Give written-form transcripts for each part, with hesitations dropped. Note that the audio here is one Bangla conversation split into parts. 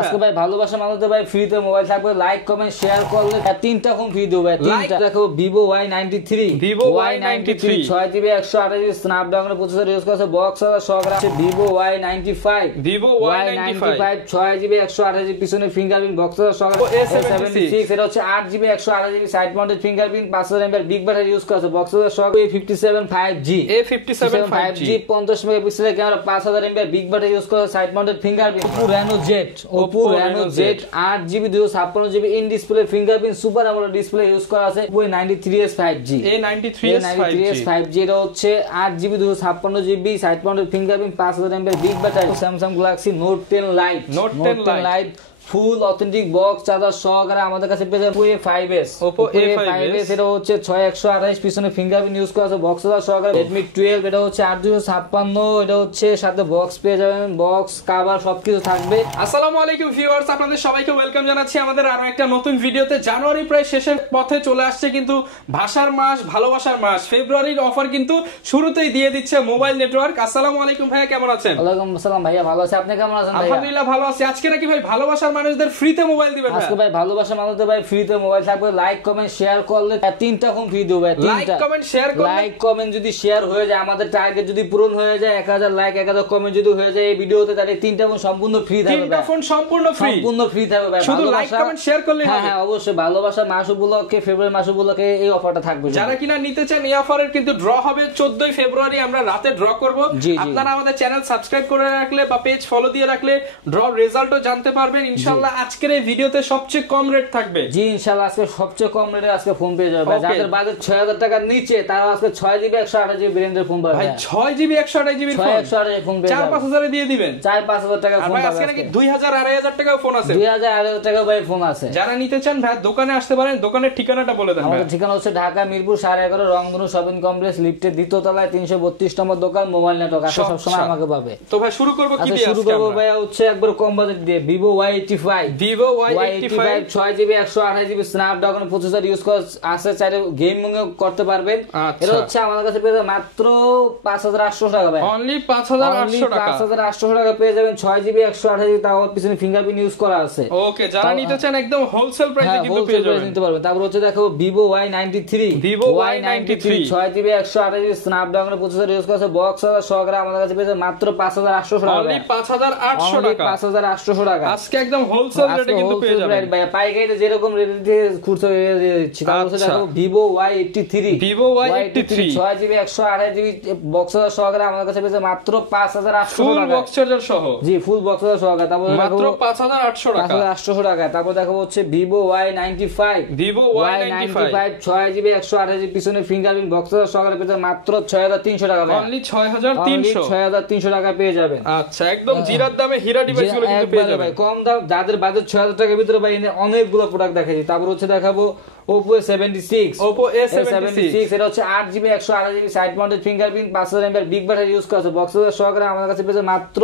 আজকে ভাই ভালোবাসা মানুষদের ভাই ফ্রিতে মোবাইল থাকবে, লাইক কমেন্ট শেয়ার করলে তিনটা ফোন ফ্রি দেবো ভাই। তিনটা দেখো Vivo Y93, Vivo Y93 6GB 128GB স্ন্যাপড্রাগনের প্রসেসর ইউজ করছে, বক্স সহকারে আছে Vivo Y95, Vivo Y95 6GB 128GB পিছনে ফিঙ্গারপ্রিন্ট বক্স সহকারে, A76 এটা হচ্ছে 8GB 128GB side mounted fingerprint 5000 mAh big battery use করছে, বক্স সহকারে A57 5G 50 মেগাপিক্সেলের camera 5000 mAh big battery use করছে, side mounted fingerprint. Oppo Reno Z 8GB 256GB in display fingerprint super AMOLED display use করা আছে, A93s 5G এটা হচ্ছে 8GB 256GB side mounted fingerprint 5000 mAh big battery. Samsung Galaxy Note 10 Lite full authentic box charger সহকারে আমাদের কাছে পেয়ে যাবেন। Oppo A5s এটা হচ্ছে 6128 পিছনে ফিঙ্গারপ্রিন্ট ইউজ করা আছে, বক্স চার্জার সহকারে। Redmi 12 এটা হচ্ছে 8256 এটা হচ্ছে সাথে বক্স পেয়ে যাবেন, বক্স কভার সবকিছু থাকবে। আসসালামু আলাইকুম ভিউয়ার্স, আপনাদের সবাইকে ওয়েলকাম জানাচ্ছি আমাদের আরো একটা নতুন ভিডিওতে। জানুয়ারি প্রায় শেষের পথে চলে আসছে, কিন্তু ভাষার মাস, ভালোবাসার মাস, ফেব্রুয়ারির অফার কিন্তু শুরুতেই দিয়ে দিচ্ছে মোবাইল নেটওয়ার্ক। আসসালামু আলাইকুম ভাইয়া, কেমন আছেন? ওয়ালাইকুম আসসালাম ভাইয়া, ভালো আছি, আপনি কেমন আছেন? আলহামদুলিল্লাহ ভালো আছি। আজকে নাকি ভাই ভালোবাসার মানুষদের ফ্রিতে মোবাইল দিবেন? আজকে ভাই ভালোবাসা মানুষদের ভাই ফ্রিতে মোবাইল থাকবে, লাইক কমেন্ট শেয়ার করলে তিনটা ফোন ফ্রি দেবো ভাই। লাইক কমেন্ট শেয়ার করলে, লাইক কমেন্ট যদি শেয়ার হয়ে যায়, আমাদের টার্গেট যদি পূরণ হয়ে যায়, 1000 লাইক 1000 কমেন্ট যদি হয়ে যায় এই ভিডিওতে, তাহলে তিনটা ফোন সম্পূর্ণ ফ্রি থাকবে। তিনটা ফোন সম্পূর্ণ ফ্রি থাকবে ভাই, শুধু লাইক কমেন্ট শেয়ার করলেই হবে। হ্যাঁ অবশ্যই, ভালোবাসা মাস উপলক্ষে, ফেব্রুয়ারি মাস উপলক্ষে এই অফারটা থাকবে। যারা কিনা নিতে চান এই অফারের কিন্তু ড্র হবে 14 ফেব্রুয়ারি, আমরা রাতে ড্র করব। আপনারা আমাদের চ্যানেল সাবস্ক্রাইব করে রাখলে বা পেজ ফলো দিয়ে রাখলে ড্র রেজাল্টও জানতে পারবেন ইনশাআল্লাহ। আজকের এই ভিডিওতে সবচেয়ে কম রেট থাকবে। জি ইনশাআল্লাহ আজকে সবচেয়ে কম রেটে আজকে ফোন পেয়ে যাবে। যাদের বাজেট 6000 টাকার নিচে তারা আজকে 6GB 128GB ব্র্যান্ডের ফোন পাবে। ভাই 6GB 128GB phone 128GB phone পেয়ে যাবে, 4-5000 এ দিয়ে দিবেন। 4-5000 টাকা ফোন পাবে। আজকে নাকি 2000-2500 টাকাও ফোন আছে। 2000-2500 টাকা ভাই ফোন আছে। যারা নিতে চান ভাই দোকানে আসতে পারেন। দোকানের ঠিকানাটা বলে দেন। আমাদের ঠিকানা হচ্ছে ঢাকা মিরপুর 11.5 রংধনু শপিং কমপ্লেক্স লিফটের দ্বিতীয় তলায় 332 নম্বর দোকান, মোবাইল নেটওয়ার্ক। আপনি সব সময় আমাকে পাবে। তো ভাই শুরু করব কি দিয়ে? শুরু করব ভাই হচ্ছে একবার কম বাজেট দিয়ে Vivo Y85 6GB 128GB Snapdragon processor use করা আছে, চাইলে গেমিং করতে পারবেন। এটা হচ্ছে আমাদের কাছে পেয়ে যাবেন মাত্র 5800 টাকা ভাই। অনলি 5800 টাকা। 5800 টাকা পেয়ে যাবেন 6GB 128GB, তাও পিছনে ফিঙ্গারপ্রিন্ট ইউজ করা আছে। ওকে, যারা নিতে চান একদম হোলসেল প্রাইসে কিন্তু পেয়ে যাবেন, নিতে পারবেন। তারপর হচ্ছে দেখো Vivo Y93 6GB 128GB Snapdragon processor use করা আছে, বক্স সহকারে আমাদের কাছে পেয়ে যাবেন মাত্র 5800 টাকা। অনলি 5800 টাকা। 5800 টাকা আজকে একদম হোলসেল রেটে কিন্তু পেয়ে যাবেন ভাই। পাইকারিতে যেরকম রেটে খুচরা দিচ্ছি। তারপর হচ্ছে দেখো Vivo Y83 6GB 128GB box সহকারে আমাদের কাছে পেয়ে যাবেন মাত্র 5800 ফুল টাকা, বক্স চার্জার সহ। জি ফুল বক্স চার্জার সহকারে। তারপর মাত্র 5800 টাকা। 5800 টাকা। তারপর দেখো হচ্ছে Vivo Y95 6GB 128GB পিছনে ফিঙ্গারপ্রিন্ট বক্স চার্জার সহকারে পেয়ে যাবেন মাত্র 6300 টাকা। অনলি 6300 টাকা পেয়ে যাবেন। আচ্ছা, একদম জিরার দামে হীরা ডিভাইস গুলো কিন্তু পেয়ে যাবেন। কম দাম যাদের বাজেট 6000 টাকার ভিতরে ভাই অনেকগুলো প্রোডাক্ট দেখাচ্ছি। তারপর হচ্ছে দেখাবো Oppo A76 এটা হচ্ছে 8GB 128GB side mounted fingerprint 5000 mAh big battery use করা আছে, বক্স সহকারে আমাদের কাছে পেয়ে মাত্র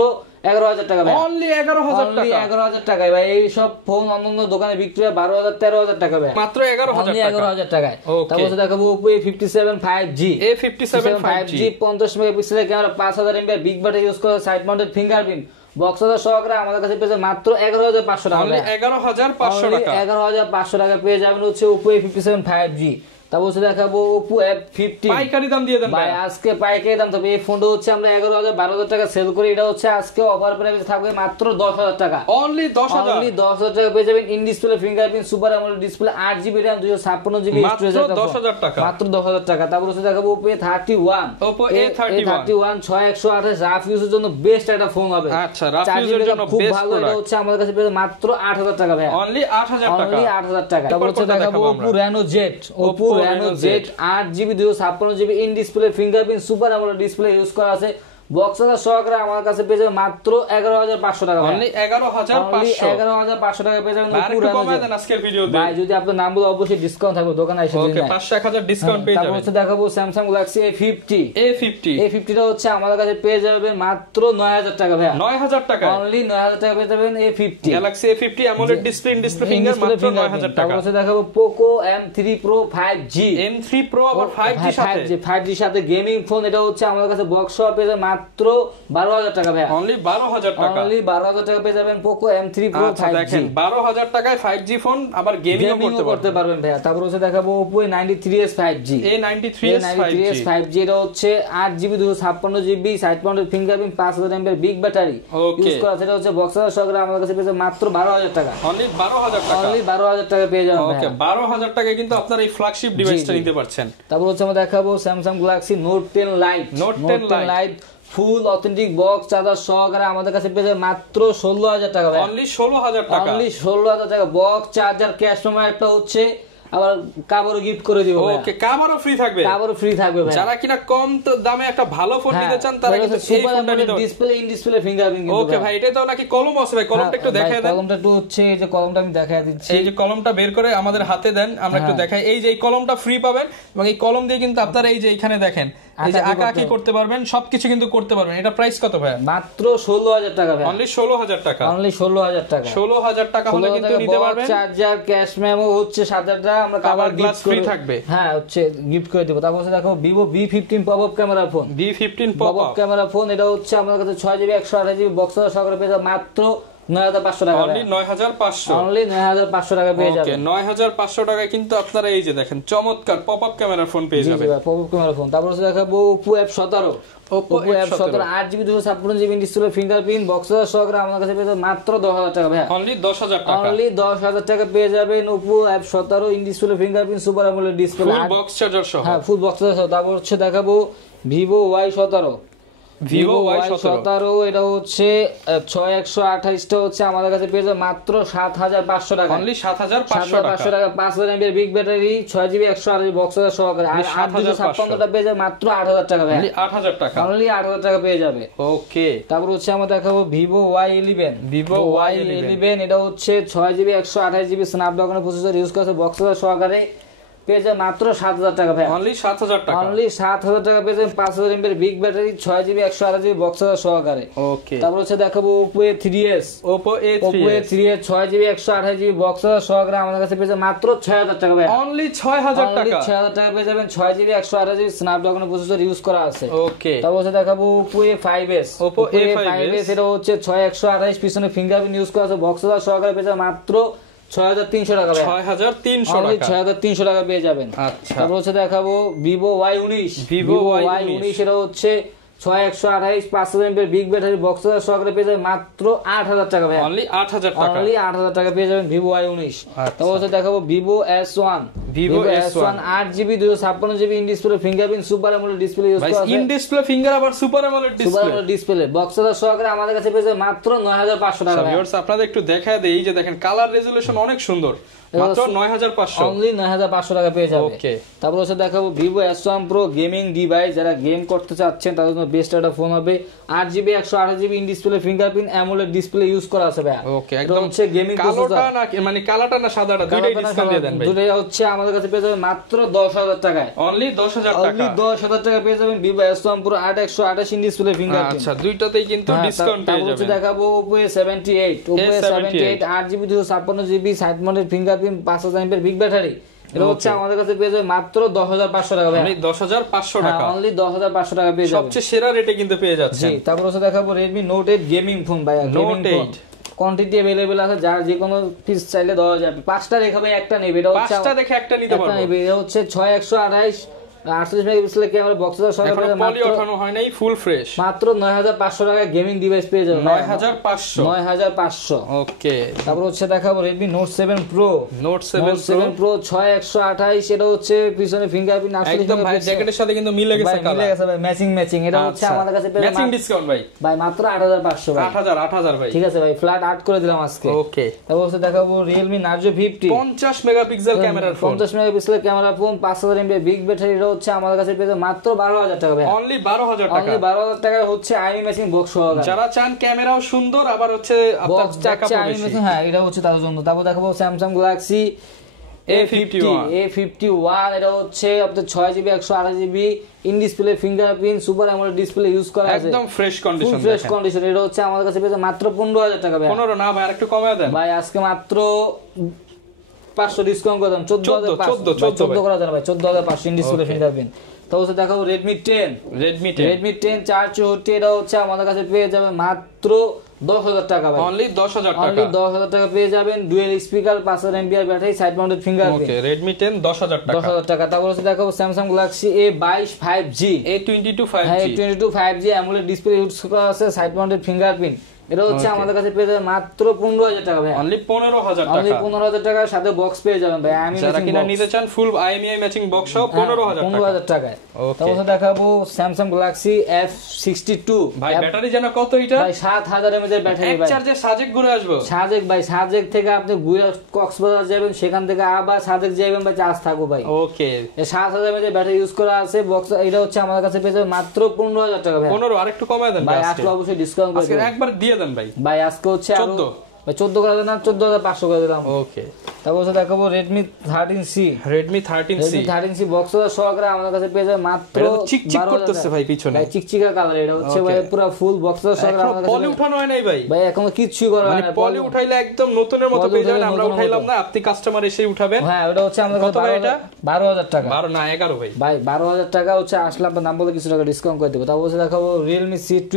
11000 টাকা ভাই। অনলি 11000 টাকা। 11000 টাকায় ভাই। এই সব ফোন অন্যান্য দোকানে বিক্রি হয় 12000-13000 টাকা ভাই, মাত্র 11000 টাকায়। তারপর দেখাবো Oppo A57 5G 50 মেগাপিক্সেলের camera 5000 mAh big battery use করা, সাইড মাউন্টেড ফিঙ্গারপ্রিন্ট বক্স সহকারে আমাদের কাছে পেয়ে মাত্র 11500 টাকা। অনলি 11500 টাকা। 11500 টাকা পেয়ে যাবেন হচ্ছে Oppo A57 5G। তারপর হচ্ছে দেখাবো Oppo F50 পাইকারি দাম দিয়ে দেন ভাই। আজকে পাইকারি দাম, তবে এই ফোনটা হচ্ছে আমরা 11000-12000 টাকা সেল করি। এটা হচ্ছে আজকে অফার প্রাইসে থাকবে মাত্র 10000 টাকা। অনলি 10000 টাকা পেয়ে যাবেন। In display fingerprint super AMOLED display 8GB RAM 256GB storage, মাত্র 10000 টাকা। মাত্র 10000 টাকা। তারপর হচ্ছে দেখাবো Oppo A31 6/128 রাফ ইউজের জন্য বেস্ট একটা ফোন হবে। আচ্ছা, রাফ ইউজের জন্য খুব বেস্ট ভালো। এটা হচ্ছে আমাদের কাছে পেয়ে মাত্র 8000 টাকা ভাই। অনলি 8000 টাকা। অনলি 8000 টাকা। তারপর হচ্ছে দেখাবো Oppo Reno Z 8GB 256GB in display fingerprint super AMOLED display use করা আছে, বক্স সহকারে আমার কাছে পেয়ে যাবেন মাত্র 11500 টাকা। অনলি 11500 টাকা পেয়ে যাবেন। আজকের ভিডিওতে ভাই যদি আপনার নাম বলে অবশ্যই ডিসকাউন্ট থাকবে, দোকানে এসে দিন। ওকে, 500-1000 ডিসকাউন্ট পেয়ে যাবেন। তারপর হচ্ছে দেখাবো Samsung Galaxy A50 টা হচ্ছে আমাদের কাছে পেয়ে যাবেন মাত্র 9000 টাকা ভাই। 9000 টাকা। অনলি 9000 টাকা পেয়ে যাবেন A50 Galaxy A50 AMOLED display in display finger মাত্র 9000 টাকা। তারপর হচ্ছে দেখাবো Poco M3 Pro 5G M3 Pro আবার 5G সাথে 5G সাথে গেমিং ফোন। এটা হচ্ছে আমাদের কাছে বক্স পেয়ে যাবে মাত্র 12,000 টাকা ভাই, অনলি 12,000 টাকা, অনলি 12,000 টাকা পেয়ে যাবেন Poco M3 Pro 5G। দেখেন 12,000 টাকায় 5G ফোন, আবার গেমিংও করতে পারবেন ভাই। তারপর হচ্ছে দেখাবো Oppo A93s 5G, A93s 5G এটা হচ্ছে 8GB 256GB side mounted fingerprint 5000 mAh big battery use করা, সেটা হচ্ছে বক্সার সহকারে আমাদের কাছে পেয়ে মাত্র 12,000 টাকা, অনলি 12,000 টাকা, অনলি 12,000 টাকা পেয়ে যাবেন। ওকে 12,000 টাকায় কিন্তু আপনারা এই ফ্ল্যাগশিপ ডিভাইসটা নিতে পারছেন। তারপর হচ্ছে আমরা দেখাবো Samsung Galaxy Note 10 Lite, Note 10 Lite full authentic box charger সহকারে আমাদের কাছে পেয়ে যাবে মাত্র 16,000 টাকা ভাই, অনলি 16,000 টাকা, অনলি 16,000 টাকা বক্স চার্জার ক্যাশ মেমো একটা হচ্ছে, আবার কাভারও গিফট করে দিব। ওকে কাভারও ফ্রি থাকবে, কাভারও ফ্রি থাকবে ভাই। যারা কিনা কম দামে একটা ভালো ফোন নিতে চান তারা কিন্তু এই ফোনটা নিতে পারেন। ডিসপ্লে ইন ডিসপ্লে ফিঙ্গারপ্রিন্ট কিন্তু। ওকে ভাই এটা তো নাকি কলম আছে ভাই, কলমটা একটু দেখায় দেন। কলমটা একটু হচ্ছে এই যে কলমটা আমি দেখায় দিচ্ছি, এই যে কলমটা বের করে আমাদের হাতে দেন, আমরা একটু দেখাই। এই যে এই কলমটা ফ্রি পাবেন এবং এই কলম দিয়ে কিন্তু আপনারা এই যে এখানে দেখেন এই যে আঁকাআঁকি করতে পারবেন, সবকিছু কিন্তু করতে পারবেন। এটা প্রাইস কত ভাই? মাত্র 16,000 টাকা ভাই, অনলি 16,000 টাকা, অনলি 16,000 টাকা, 16,000 টাকা হলে কিন্তু নিতে পারবেন। চার্জার ক্যাশ মেমো হচ্ছে 7,000 টাকা, আমরা কভার গ্লাস ফ্রি থাকবে, হ্যাঁ হচ্ছে গিফট করে দেব। তারপর দেখো Vivo V15 popup camera phone, V15 popup camera phone, এটা হচ্ছে আমাদের কাছে 6GB 128GB বক্স সহকারে পেয়ে যাবে মাত্র 9,500 টাকা, অনলি 9,500, অনলি 9,500 টাকা পেয়ে যাবেন। ওকে 9,500 টাকায় কিন্তু আপনারা এই যে দেখেন চমৎকার পপআপ ক্যামেরা ফোন পেয়ে যাবেন, পপআপ ক্যামেরা ফোন। তারপর হচ্ছে দেখাবো Oppo F17, Oppo F17 8GB 256GB display fingerprint box সহকারে আমাদের কাছে পেয়ে যাবে মাত্র 10,000 টাকা ভাই, অনলি 10,000 টাকা, অনলি 10,000 টাকা পেয়ে যাবেন Oppo F17 in display fingerprint super AMOLED display full box charger সহ, হ্যাঁ ফুল বক্স চার্জার সহ। তারপর হচ্ছে দেখাবো Vivo Y17, Vivo Y17 এটা হচ্ছে 6128 টা হচ্ছে আমাদের কাছে পেয়ে যাবে মাত্র 7,500 টাকা, অনলি 7,500 টাকা, 5000 mAh big battery 6GB 128GB box সহকারে, আর 8,256 টা পেয়ে যাবে মাত্র 8,000 টাকা ভাই, অনলি 8,000 টাকা, অনলি 8,000 টাকা পেয়ে যাবে। ওকে তারপর হচ্ছে আমরা দেখাবো Vivo Y11, Vivo Y11 এটা হচ্ছে 6GB 128GB স্ন্যাপড্রাগনের প্রসেসর ইউজ করছে বক্স সহকারে পেয়ে যাবে মাত্র 7,000 টাকা ভাই, অনলি 7,000 টাকা, অনলি 7,000 টাকা পেয়ে যাবেন 5000 mAh big battery 6GB 128GB box সহকারে। ওকে তারপর হচ্ছে দেখাবো Oppo A3s, Oppo A3s 6GB 128GB box সহকারে আমাদের কাছে পেয়ে যাবে মাত্র 6,000 টাকা ভাই, অনলি 6,000 টাকা, 6,000 টাকা পেয়ে যাবেন 6GB 128GB স্ন্যাপড্রাগনের প্রসেসর ইউজ করা আছে। ওকে তারপর হচ্ছে দেখাবো Oppo A5s, Oppo A5s এটা হচ্ছে 6128 পিছনে ফিঙ্গারপ্রিন্ট ইউজ করা আছে বক্স সহকারে পেয়ে যাবে মাত্র 6,300 টাকা ভাই, 6,300 অনলি টাকা, 6,300 টাকা পেয়ে যাবেন। আচ্ছা তারপর হচ্ছে দেখাবো Vivo Y19, Vivo Y19 এটা হচ্ছে 6128 5000 mAh বিগ ব্যাটারি বক্স সহকারে পেয়ে যাবেন মাত্র 8,000 টাকা ভাই, অনলি 8,000 টাকা, অনলি 8,000 টাকা পেয়ে যাবেন Vivo Y19। তারপর হচ্ছে দেখাবো Vivo S1, Vivo S1 8GB 256GB in display fingerprint super AMOLED display use করা আছে, ইন ডিসপ্লে ফিঙ্গার আবার সুপার অ্যামোলেড ডিসপ্লে বক্স সহকারে আমাদের কাছে পেয়ে যাবে মাত্র 9,500 টাকা। ভিউয়ার্স আপনাদের একটু দেখায় দেই, এই যে দেখেন কালার রেজোলিউশন অনেক সুন্দর, মাত্র 9,500, অনলি 9,500 টাকা পেয়ে যাবে। ওকে তারপর হচ্ছে দেখাবো Vivo S1 Pro gaming device, যারা গেম করতে চাচ্ছেন তাদের জন্য বেস্ট একটা ফোন হবে। 8GB 128GB in display fingerprint AMOLED display use করা আছে ভাই, ওকে একদম হচ্ছে গেমিং কালোটা না মানে কালাটা না সাদাটা দুটোই ডিসকাউন্ট দিয়ে দেন ভাই, দুটোই হচ্ছে আমাদের কাছে পেয়ে যাবেন মাত্র 10,000 টাকায়, অনলি 10,000 টাকা, অনলি 10,000 টাকা পেয়ে যাবেন Vivo S1 Pro 8128 in display fingerprint. আচ্ছা দুইটাতেই কিন্তু ডিসকাউন্ট পেয়ে যাবেন। তারপর দেখাবো Oppo A78, Oppo A78 8GB 256GB side mounted fingerprint 5000 mAh big battery, এটা হচ্ছে আমাদের কাছে পেয়ে যাবে মাত্র 10,500 টাকা ভাই, অনলি 10,500 টাকা, অনলি 10,500 টাকা পেয়ে যাবেন, সবচেয়ে সেরা রেটে কিন্তু পেয়ে যাচ্ছেন। জি তারপর হচ্ছে দেখাবো Redmi Note 8 গেমিং ফোন ভাই, গেমিং ফোন কোয়ান্টিটি अवेलेबल আছে, যার যে কোনো পিস চাইলে দেওয়া যাবে। পাঁচটা দেখাবে একটা নেবে, এটা হচ্ছে পাঁচটা দেখে একটা নিতে পারবো, এটা হচ্ছে 6128 48 মেগাপিক্সেলের ক্যামেরা বক্স সহকারে পলি ওঠানো হয় নাই, ফুল ফ্রেশ, মাত্র 9,500 টাকা গেমিং ডিভাইস পেয়ে যাবেন, 9,500। ওকে তারপর হচ্ছে দেখাবো Redmi Note 7 Pro, Note 7 Pro 6128, এটা হচ্ছে পিছনে ফিঙ্গারপ্রিন্ট একদম ভাই জ্যাকেটের সাথে কিন্তু মিলে গেছে, কালার মিলে গেছে ভাই, ম্যাচিং, এটা হচ্ছে আমাদের কাছে পেয়ে ম্যাচিং ডিসকাউন্ট ভাই মাত্র 8,500 ভাই, 8,000 ভাই, ঠিক আছে ভাই, ফ্ল্যাট 8 করে দিলাম আজকে। ওকে তারপর হচ্ছে দেখাবো Realme Narzo 50 50 মেগাপিক্সেল ক্যামেরার ফোন, 50 মেগাপিক্সেলের camera phone 5000 mAh big battery, এটা হচ্ছে আমাদের কাছে পেয়ে মাত্র 12,000 টাকা ভাই, অনলি 12,000 টাকা, অনলি 12,000 টাকা হচ্ছে আইমি ম্যাচিং বক্স সহকারে, যারা চান ক্যামেরাও সুন্দর আবার হচ্ছে আপনার ব্যাকআপও বেশি, হ্যাঁ এটা হচ্ছে তার জন্য। তারপর দেখাবো Samsung Galaxy A51, এটা হচ্ছে আপনাদের 6GB 128GB in display fingerprint super AMOLED display use করা আছে, একদম ফ্রেশ কন্ডিশন, ফ্রেশ কন্ডিশন, এটা হচ্ছে আমাদের কাছে পেয়ে মাত্র 15,000 টাকা ভাই, 15 না ভাই আরেকটু কমায় দেন ভাই, আজকে মাত্র 500 ডিসকাউন্ট করে দেন, 14,500 করা যাবে ভাই, 14,500 ইন ডিসপ্লে ফিঙ্গারপ্রিন্ট। তারপর দেখাবো Redmi 10 Redmi 10 464 এটা হচ্ছে আমাদের কাছে পেয়ে যাবেন মাত্র 10,000 টাকা ভাই অনলি 10,000 টাকা অনলি 10,000 টাকা পেয়ে যাবেন dual speaker 5000 mAh battery side mounted fingerprint ওকে Redmi 10 10,000 টাকা 10,000 টাকা তারপর হচ্ছে দেখাবো Samsung Galaxy A22 5G A22 5G হ্যাঁ A22 5G AMOLED display use করা আছে সাইড মাউন্টেড ফিঙ্গারপ্রিন্ট এটা হচ্ছে আমাদের কাছে পেয়ে যাবেন মাত্র 15,000 টাকা ভাই অনলি 15,000 টাকা অনলি 15,000 টাকার সাথে বক্স পেয়ে যাবেন ভাই যারা কিনা নিতে চান ফুল IMEI ম্যাচিং বক্স সহ 15,000 টাকায় তারপর দেখাবো Samsung Galaxy F62 ভাই ব্যাটারি জানা কত এটা ভাই 7000 mAh এর ব্যাটারি ভাই এক চার্জে সাজেক ঘুরে আসবো সাজেক থেকে আপনি ঘুরে কক্সবাজার যাবেন সেখান থেকে আবার সাজেক যাবেন ভাই চার্জ থাকবো ভাই ওকে এই 7000 mAh ব্যাটারি ইউজ করা আছে বক্স এটা হচ্ছে আমাদের কাছে পেয়ে যাবেন মাত্র 15,000 টাকা ভাই 15 আরেকটু কমায় দেন ভাই আসলে অবশ্যই ডিসকাউন্ট করে আজকে একবার দিয়ে দেন ভাই আজকে হচ্ছে 14 করে দিলাম 14,500 করে দিলাম ওকে তারপর দেখাবো Redmi 13C বক্স সহকারে আমাদের কাছে পেয়ে যাবে মাত্র চিকচিক করতেছে ভাই পিছনে ভাই চিকচিকা কালার এটা হচ্ছে ভাই পুরো ফুল বক্স সহকারে আমাদের কাছে পলি উঠানো হয় নাই ভাই এখনো কিচ্ছু করা হয় না পলি উঠাইলে একদম নতুনের মতো পেয়ে যাবেন আমরা উঠাইলাম না আপনি কাস্টমার এসে উঠাবেন হ্যাঁ এটা হচ্ছে আমাদের কাছে 12,000 টাকা 12 না 11 ভাই 12,000 টাকা হচ্ছে আসলে আপনার নাম বলে কিছু টাকা ডিসকাউন্ট করে দেব তারপর দেখাবো Realme C12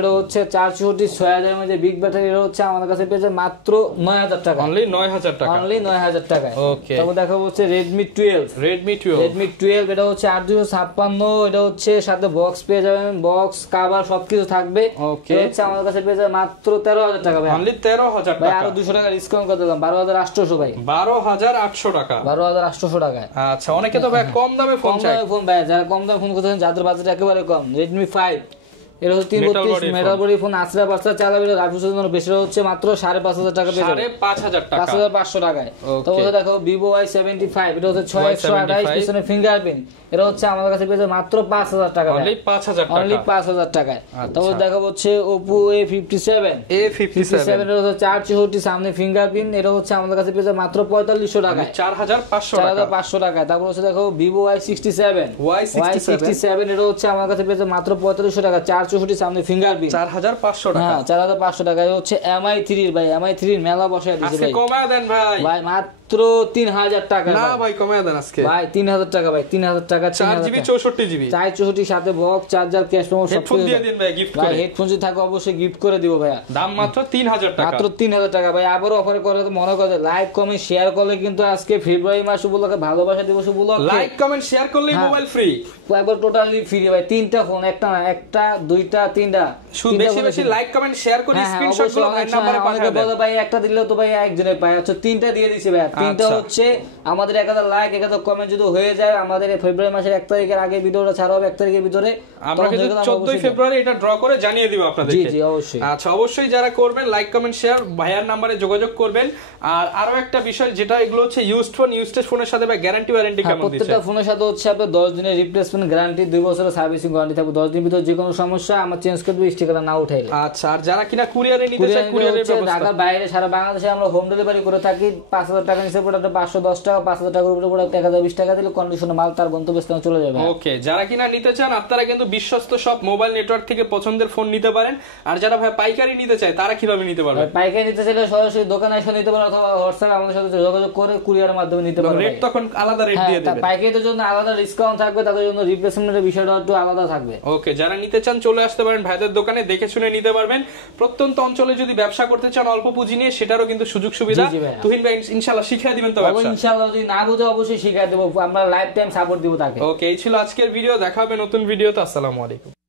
এটা হচ্ছে 464 6000 মধ্যে বিগ ব্যাটারি এটা হচ্ছে আমাদের কাছে পেয়ে যাবে মাত্র 9,000 টাকা অনলি 9,000 টাকা 9,000 টাকা ওকে তারপর দেখাবো হচ্ছে Redmi 12 এটা হচ্ছে 8256 এটা হচ্ছে সাথে বক্স পেয়ে যাবেন বক্স কভার সবকিছু থাকবে ওকে হচ্ছে আমাদের কাছে পেয়ে যাবে মাত্র 13,000 টাকা ভাই অনলি 13,000 টাকা ভাই আরো 200 টাকা ডিসকাউন্ট করে দিলাম 12,800 ভাই 12,800 টাকা 12,800 টাকা আচ্ছা অনেকে তো ভাই কম দামে ফোন চায় ফোন ভাই যারা কম দামে ফোন করতেছেন যাদের বাজেট একেবারে কম Redmi 5 এটা হচ্ছে 332 মেটাল বডি ফোন আসরা পাঁচটা চালাবে রাফিসের জন্য বেশি হচ্ছে মাত্র 5,500 টাকা পেয়ে যাবে 5,500 টাকা 5,500 টাকায় তারপর দেখো Vivo Y75 এটা হচ্ছে 628 পিছনে ফিঙ্গারপ্রিন্ট এটা হচ্ছে আমাদের কাছে পেয়ে যাবে মাত্র 5,000 টাকা অনলি 5,000 টাকা অনলি 5,000 টাকায় তারপর দেখো হচ্ছে Oppo A57 এটা হচ্ছে 464 সামনে ফিঙ্গারপ্রিন্ট এটা হচ্ছে আমাদের কাছে পেয়ে যাবে মাত্র 4,500 টাকায় 4,500 টাকায় তারপর হচ্ছে দেখো Vivo Y67 এটা হচ্ছে আমাদের কাছে পেয়ে যাবে মাত্র 4,500 টাকা 464 সামনে ফিঙ্গারপ্রিন্ট 4,500 টাকা হ্যাঁ 4,500 টাকা এটা হচ্ছে MI3 ভাই MI3 মেলা বসায় দিয়েছে ভাই আজকে কমায় দেন ভাই মাত্র 3,000 টাকা না ভাই কমায় দেন আজকে ভাই 3,000 টাকা ভাই 3,000 টাকা 4GB 64GB 464 সাথে বক্স চার্জার ক্যাশ মেমো সব হেডফোন দিয়ে দিন ভাই গিফট করে ভাই হেডফোন যদি থাকে অবশ্যই গিফট করে দিব ভাই দাম মাত্র 3,000 টাকা মাত্র 3,000 টাকা ভাই আবার অফার করে তো মনে করে লাইক কমেন্ট শেয়ার করলে কিন্তু আজকে ফেব্রুয়ারি মাস উপলক্ষে ভালোবাসা দিবস উপলক্ষে লাইক কমেন্ট শেয়ার করলেই মোবাইল ফ্রি একবার টোটালি ফ্রি ভাই তিনটা ফোন একটা না একটা দুইটা তিনটা শুধু বেশি লাইক কমেন্ট শেয়ার করে স্ক্রিনশট গুলো ভাই নম্বরে পাঠিয়ে দেন বলে ভাই একটা দিলেও তো ভাই একজনের পায় আচ্ছা তিনটা দিয়ে দিছি ভাই তিনটা হচ্ছে আমাদের 1000 লাইক 1000 কমেন্ট যদি হয়ে যায় আমাদের ফেব্রুয়ারি মাসের 1 তারিখের আগে ভিডিওটা ছাড়া হবে 1 তারিখের ভিতরে আমরা কিন্তু 14 ফেব্রুয়ারি এটা ড্র করে জানিয়ে দিব আপনাদেরকে জি অবশ্যই আচ্ছা অবশ্যই যারা করবেন লাইক কমেন্ট শেয়ার ভাইয়ার নম্বরে যোগাযোগ করবেন আর আরো একটা বিষয় যেটা এগুলো হচ্ছে ইউজড ফোনের সাথে ভাই গ্যারান্টি ওয়ারেন্টি কেমন দিচ্ছে প্রত্যেকটা ফোনের সাথে হচ্ছে আপনার 10 দিনের রিপ্লেসমেন্ট গ্যারান্টি 2 বছরের সার্ভিসিং ওয়ারেন্টি থাকবে 10 দিনের ভিতরে যে কোনো সমস্যা আমরা চেঞ্জ করে দেব স্টিকারটা না উঠাইলে আচ্ছা আর যারা কিনা কুরিয়ারে নিতে চায় কুরিয়ারের ব্যবস্থা ঢাকার বাইরে সারা বাংলাদেশে আমরা হোম ডেলিভারি করে থাকি 5,000 টাকা নিচে প্রোডাক্ট 510 টাকা 5,000 টাকার উপরে প্রোডাক্ট 1,020 টাকা দিলে কন্ডিশনে মাল তার গন্তব্যস্থানে চলে যাবে ওকে যারা কিনা নিতে চান আপনারা কিন্তু বিশ্বস্ত সব মোবাইল নেটওয়ার্ক থেকে পছন্দের ফোন নিতে পারেন আর যারা ভাই পাইকারি নিতে চায় তারা কিভাবে নিতে পারবে পাইকারি নিতে চাইলে সরাসরি দোকানে এসে নিতে পারো অথবা হোয়াটসঅ্যাপে আমাদের সাথে যোগাযোগ করে কুরিয়ারের মাধ্যমে নিতে পারবে রেট তখন আলাদা রেট দিয়ে দেবে পাইকারিদের জন্য আলাদা ডিসকাউন্ট থাকবে তাদের জন্য রিপ্লেসমেন্টের বিষয়টা একটু আলাদা থাকবে ওকে যারা নিতে চান চলে আসতে পারেন ভাইদের দোকানে দেখে শুনে নিতে পারবেন প্রত্যন্ত অঞ্চলে যদি ব্যবসা করতে চান অল্প পুঁজি নিয়ে সেটারও কিন্তু সুযোগ সুবিধা তুহিন ভাই ইনশাআল্লাহ শিখিয়ে দিবেন তো ব্যবসা ইনশাআল্লাহ যদি না বুঝে অবশ্যই শিখিয়ে দেব আমরা লাইফ টাইম সাপোর্ট দিব তাকে ওকে এই ছিল আজকের ভিডিও দেখা হবে নতুন ভিডিওতে আসসালামু আলাইকুম